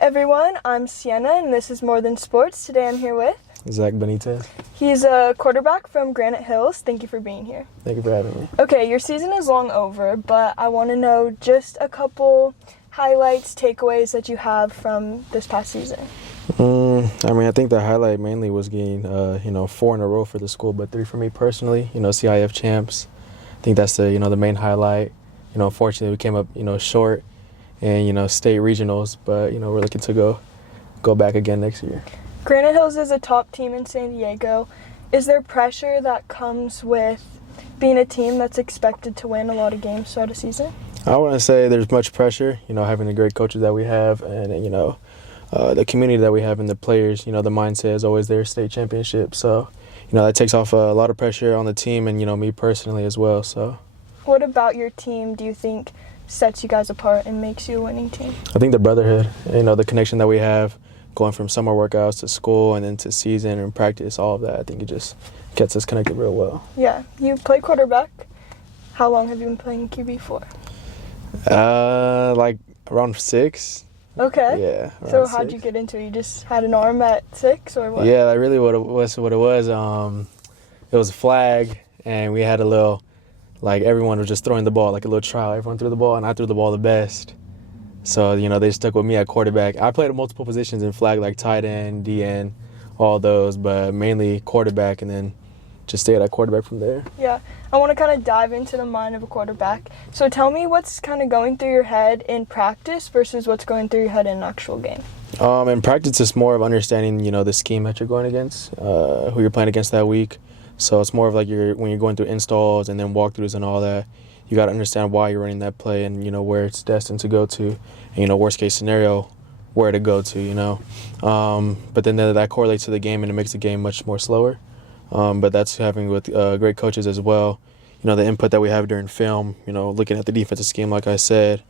everyone, I'm Sienna and this is More Than Sports. Today I'm here with Zach Benitez. He's a quarterback from Granite Hills. Thank you for being here. Thank you for having me. Okay, your season is long over, but I want to know just a couple highlights, takeaways that you have from this past season. I think the highlight mainly was getting 4 in a row for the school, but 3 for me personally, CIF champs. I think that's the main highlight. Unfortunately we came up, short and, state regionals, but, we're looking to go back again next year. Granite Hills is a top team in San Diego. Is there pressure that comes with being a team that's expected to win a lot of games throughout a season? I wouldn't say there's much pressure, having the great coaches that we have and, the community that we have and the players, the mindset is always their state championship. So, that takes off a lot of pressure on the team and, me personally as well. So, what about your team do you think sets you guys apart and makes you a winning team? I think the brotherhood, the connection that we have going from summer workouts to school and then to season and practice, all of that, I think it just gets us connected real well. Yeah. You play quarterback. How long have you been playing QB for? Like around 6. Okay. Yeah. So how'd you get into it? You just had an arm at 6 or what? Yeah, really what it was. It was a flag and we had a little, everyone was just throwing the ball, like a little trial. Everyone threw the ball and I threw the ball the best. So, they stuck with me at quarterback. I played multiple positions in flag, like tight end, DN, all those, but mainly quarterback, and then just stayed at quarterback from there. Yeah. I want to kind of dive into the mind of a quarterback. So tell me what's kind of going through your head in practice versus what's going through your head in an actual game. In practice, it's more of understanding, the scheme that you're going against, who you're playing against that week. So it's more of like when you're going through installs and then walkthroughs and all that, you got to understand why you're running that play and, where it's destined to go to, and, worst case scenario, where to go to, But then that correlates to the game and it makes the game much more slower. But that's having with great coaches as well. The input that we have during film, looking at the defensive scheme, like I said,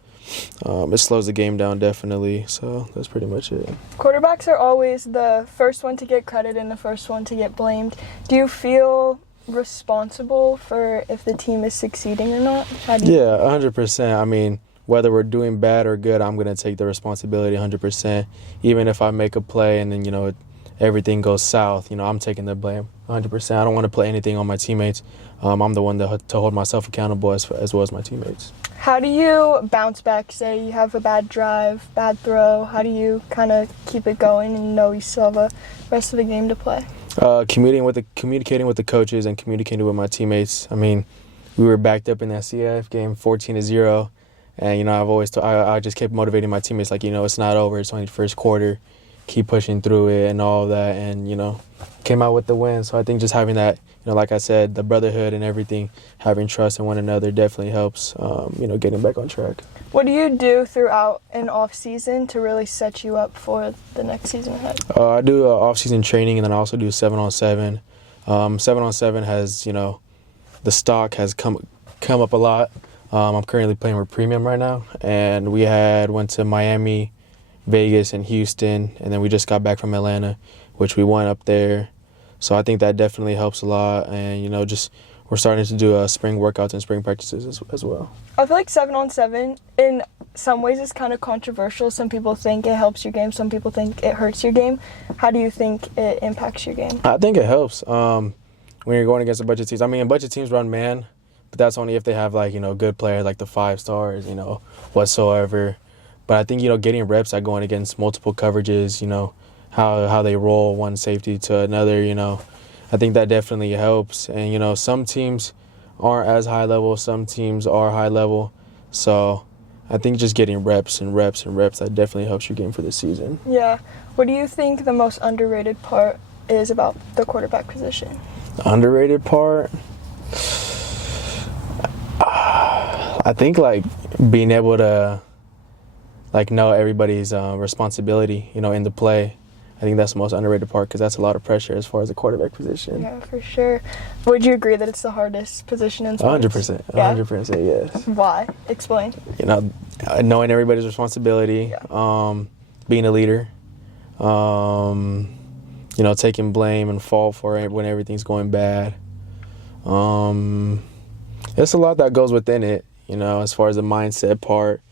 it slows the game down definitely. So that's pretty much it. Quarterbacks are always the first one to get credit and the first one to get blamed. Do you feel responsible for if the team is succeeding or not? Yeah, 100%. Whether we're doing bad or good, I'm going to take the responsibility 100%. Even if I make a play and then, everything goes south, I'm taking the blame 100%. I don't want to play anything on my teammates. I'm the one to hold myself accountable as well as my teammates. How do you bounce back? Say you have a bad drive, bad throw. How do you kind of keep it going and you still have a rest of the game to play? Communicating with the coaches and communicating with my teammates. We were backed up in that CIF game 14-0. And, I just kept motivating my teammates it's not over. It's only the first quarter. Keep pushing through it and all that. And, came out with the win. So I think just having that, like I said, the brotherhood and everything, having trust in one another definitely helps, getting back on track. What do you do throughout an off-season to really set you up for the next season ahead? I do off-season training and then I also do 7-on-7. 7-on-7 has, the stock has come up a lot. I'm currently playing with Premium right now, and we went to Miami, Vegas, and Houston, and then we just got back from Atlanta, which we won up there. So I think that definitely helps a lot, and we're starting to do spring workouts and spring practices as well. I feel like 7-on-7 in some ways is kind of controversial. Some people think it helps your game, some people think it hurts your game. How do you think it impacts your game? I think it helps when you're going against a bunch of teams. A bunch of teams run man. But that's only if they have, good players, like the 5 stars, whatsoever. But I think, getting reps at going against multiple coverages, how they roll one safety to another, I think that definitely helps. And, some teams aren't as high level. Some teams are high level. So I think just getting reps and reps and reps, that definitely helps your game for the season. Yeah. What do you think the most underrated part is about the quarterback position? The underrated part? I think being able to know everybody's responsibility, in the play. I think that's the most underrated part because that's a lot of pressure as far as the quarterback position. Yeah, for sure. Would you agree that it's the hardest position in sports? 100%. 100%, yes. Why? Explain. Knowing everybody's responsibility, being a leader, taking blame and fault for it when everything's going bad. There's a lot that goes within it, as far as the mindset part.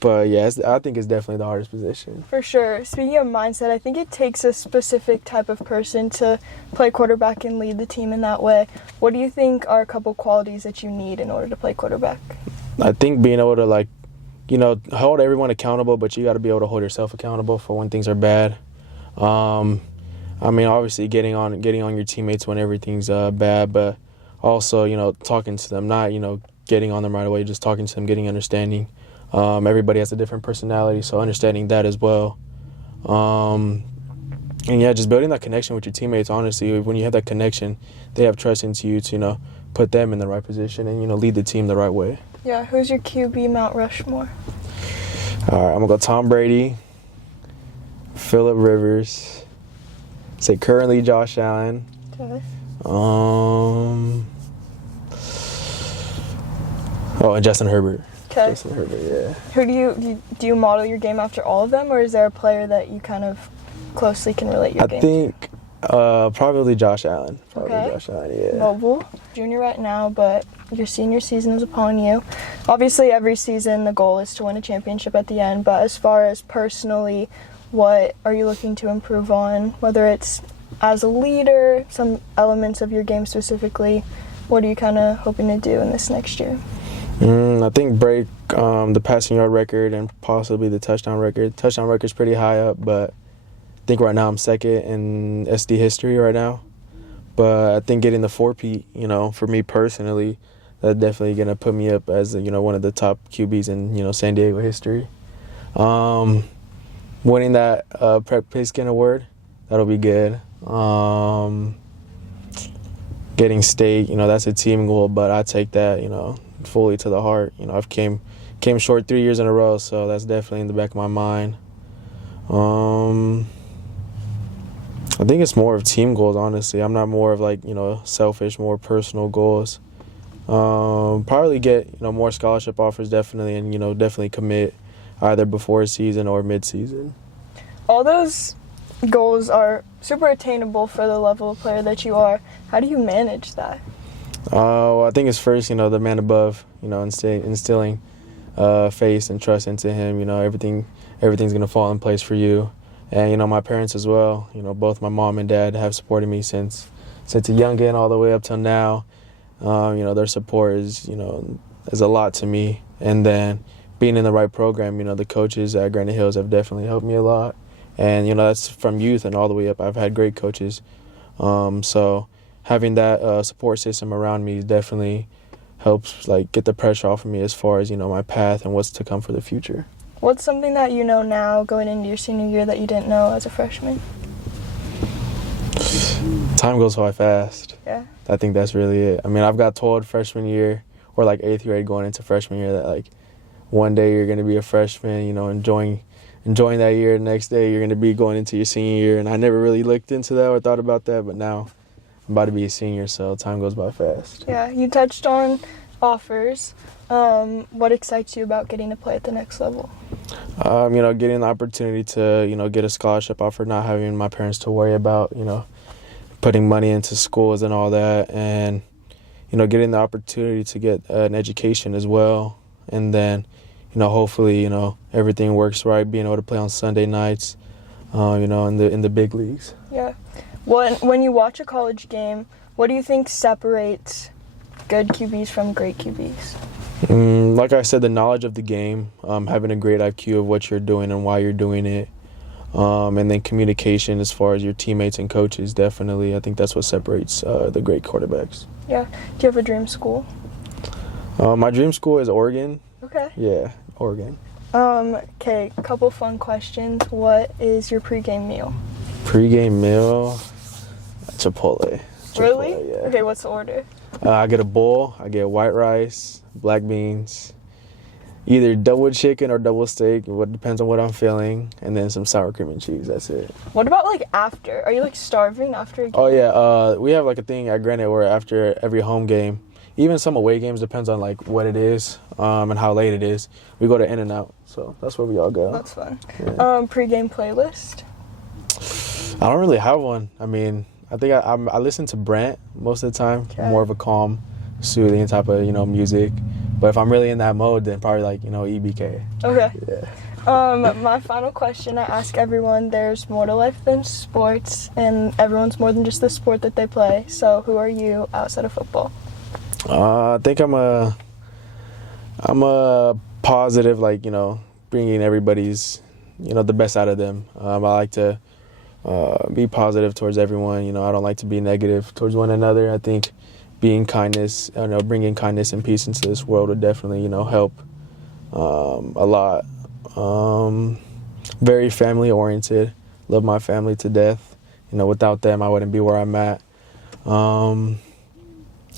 But yeah, I think it's definitely the hardest position. For sure. Speaking of mindset, I think it takes a specific type of person to play quarterback and lead the team in that way. What do you think are a couple qualities that you need in order to play quarterback? I think being able to hold everyone accountable, but you got to be able to hold yourself accountable for when things are bad. Obviously getting on your teammates when everything's bad, but also, talking to them, not, getting on them right away, just talking to them, getting understanding. Everybody has a different personality, so understanding that as well. And yeah, just building that connection with your teammates, honestly. When you have that connection, they have trust into you to, put them in the right position and, lead the team the right way. Yeah, who's your QB Mount Rushmore? All right, I'm going to go Tom Brady, Phillip Rivers, say currently Josh Allen. Okay. And Justin Herbert. Okay. Justin Herbert, yeah. Who do you model your game after all of them, or is there a player that you kind of closely can relate your game to? I think probably Josh Allen. Okay. Josh Allen, yeah. Mobile. Junior right now, but your senior season is upon you. Obviously, every season the goal is to win a championship at the end, but as far as personally, what are you looking to improve on? Whether it's as a leader, some elements of your game specifically, what are you kind of hoping to do in this next year? I think break the passing yard record and possibly the touchdown record. Touchdown record's pretty high up, but I think right now I'm second in SD history right now. But I think getting the 4-peat, for me personally, that's definitely going to put me up as, one of the top QBs in, San Diego history. Winning that Prep Pigskin Award, that'll be good. Getting state, that's a team goal, but I take that, fully to the heart. I've came short 3 years in a row, so that's definitely in the back of my mind. I think it's more of team goals, honestly. I'm not more of selfish, more personal goals. Probably get, more scholarship offers definitely, and, definitely commit either before season or mid-season. All those goals are super attainable for the level of player that you are. How do you manage that? I think it's first, the man above, instilling faith and trust into him. Everything's going to fall in place for you. And, my parents as well, both my mom and dad have supported me since a youngin' all the way up till now. Their support is a lot to me. And then being in the right program, the coaches at Granite Hills have definitely helped me a lot. And, that's from youth and all the way up. I've had great coaches. So having that support system around me definitely helps get the pressure off of me as far as, my path and what's to come for the future. What's something that you know now going into your senior year that you didn't know as a freshman? Time goes by fast. Yeah. I think that's really it. I've got told freshman year or 8th grade going into freshman year that one day you're going to be a freshman, enjoying that year. The next day you're going to be going into your senior year. And I never really looked into that or thought about that, but now I'm about to be a senior, so time goes by fast. Yeah, you touched on offers. What excites you about getting to play at the next level? Getting the opportunity to, get a scholarship offer, not having my parents to worry about, putting money into schools and all that, and, getting the opportunity to get an education as well. And then, hopefully, everything works right, being able to play on Sunday nights, in the big leagues. Yeah. When you watch a college game, what do you think separates good QBs from great QBs? Like I said, the knowledge of the game, having a great IQ of what you're doing and why you're doing it, and then communication as far as your teammates and coaches, definitely. I think that's what separates the great quarterbacks. Yeah. Do you have a dream school? My dream school is Oregon. Okay. Yeah, Oregon. Okay, couple fun questions. What is your pregame meal? Pregame meal, Chipotle. Really? Yeah. Okay, what's the order? I get a bowl. I get white rice, black beans, either double chicken or double steak. What depends on what I'm feeling, and then some sour cream and cheese. That's it. What about after? Are you starving after a game? Oh yeah. We have a thing at Granite where after every home game, even some away games, depends on what it is and how late it is, we go to In-N-Out. So that's where we all go. That's fun. Yeah. Pregame playlist? I don't really have one. I think I listen to Brent most of the time. Okay. More of a calm, soothing type of music. But if I'm really in that mode, then probably like, EBK. Okay. Yeah. My final question, I ask everyone, there's more to life than sports, and everyone's more than just the sport that they play. So who are you outside of football? I think I'm a positive, like, bringing everybody's, the best out of them. I like to be positive towards everyone. I don't like to be negative towards one another. I think bringing kindness and peace into this world would definitely, help a lot. Very family oriented. Love my family to death. Without them, I wouldn't be where I'm at. And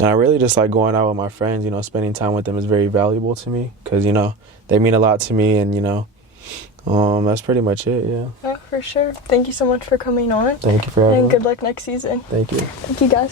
I really just like going out with my friends. Spending time with them is very valuable to me because, they mean a lot to me, and, that's pretty much it, yeah. Oh, for sure. Thank you so much for coming on. Thank you for having me. And good luck next season. Thank you. Thank you, guys.